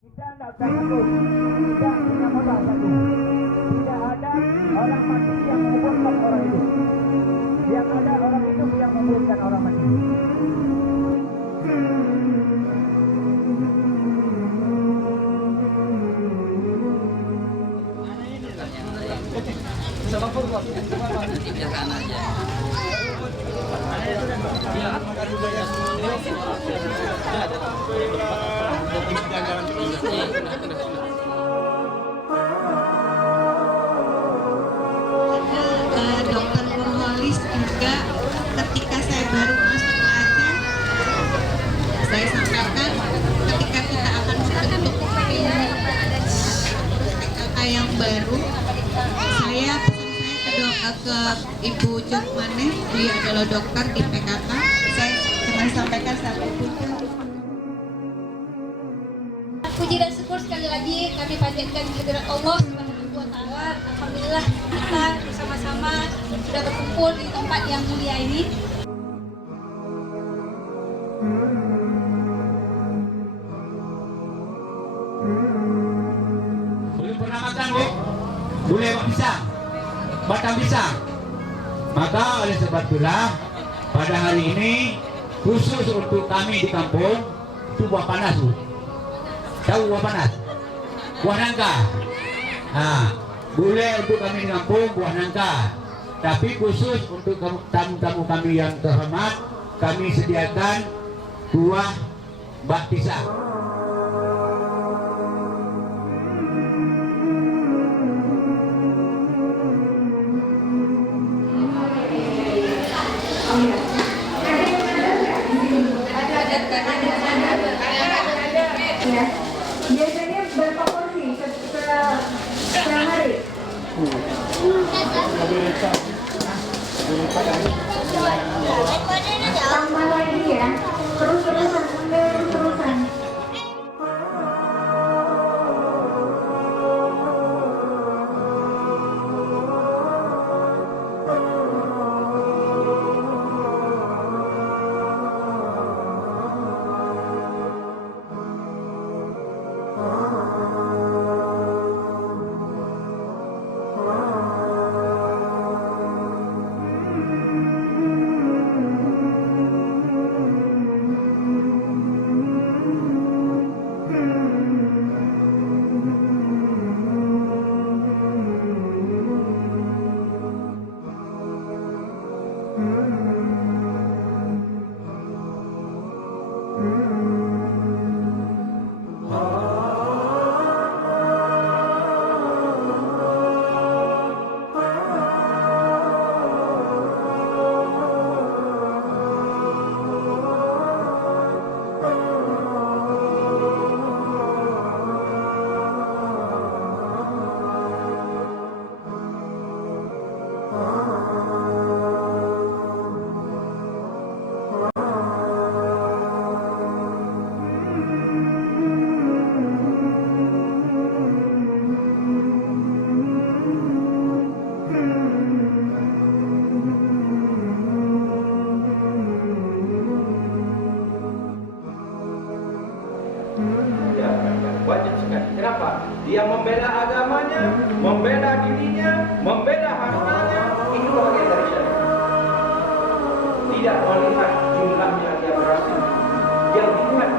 Kita tidak takut, kita punya modal satu. Tidak ada orang mati yang menguburkan orang hidup. Yang ada orang hidup yang menguburkan orang mati. Di belakang aja. Dokter Nurholis juga ketika saya baru masuk ke Aceh, saya sampaikan ketika kita akan membentuk PKK yang baru, saya ke Ibu Jokmane, beliau adalah dokter di PKK. Saya cuma sampaikan satu puji. Puji dan syukur sekali lagi kami panjatkan kehadirat Allah Subhanahu wa taala. Alhamdulillah kita bersama-sama sudah berkumpul di tempat yang mulia ini. Belum pernah makan, Bu? Boleh pisang, batang pisang. Maka oleh sebab itulah pada hari ini khusus untuk kami di kampung itu buah panas, Bu. Tahu buah panas? Buah nangka. Nah, boleh untuk kami di kampung buah nangka. Tapi khusus untuk tamu-tamu kami yang terhormat, kami sediakan buah bak pisang. Ya, biasanya berapa porsi sehari? Tambah lagi ya, terus-terusan, terus-terusan. Ya, wajib sekali. Kenapa? Dia membela agamanya, membela dirinya, membela hartanya. Itu bagian dari syariat. Tidak melihat jumlahnya dia berhasil. Yang dilihat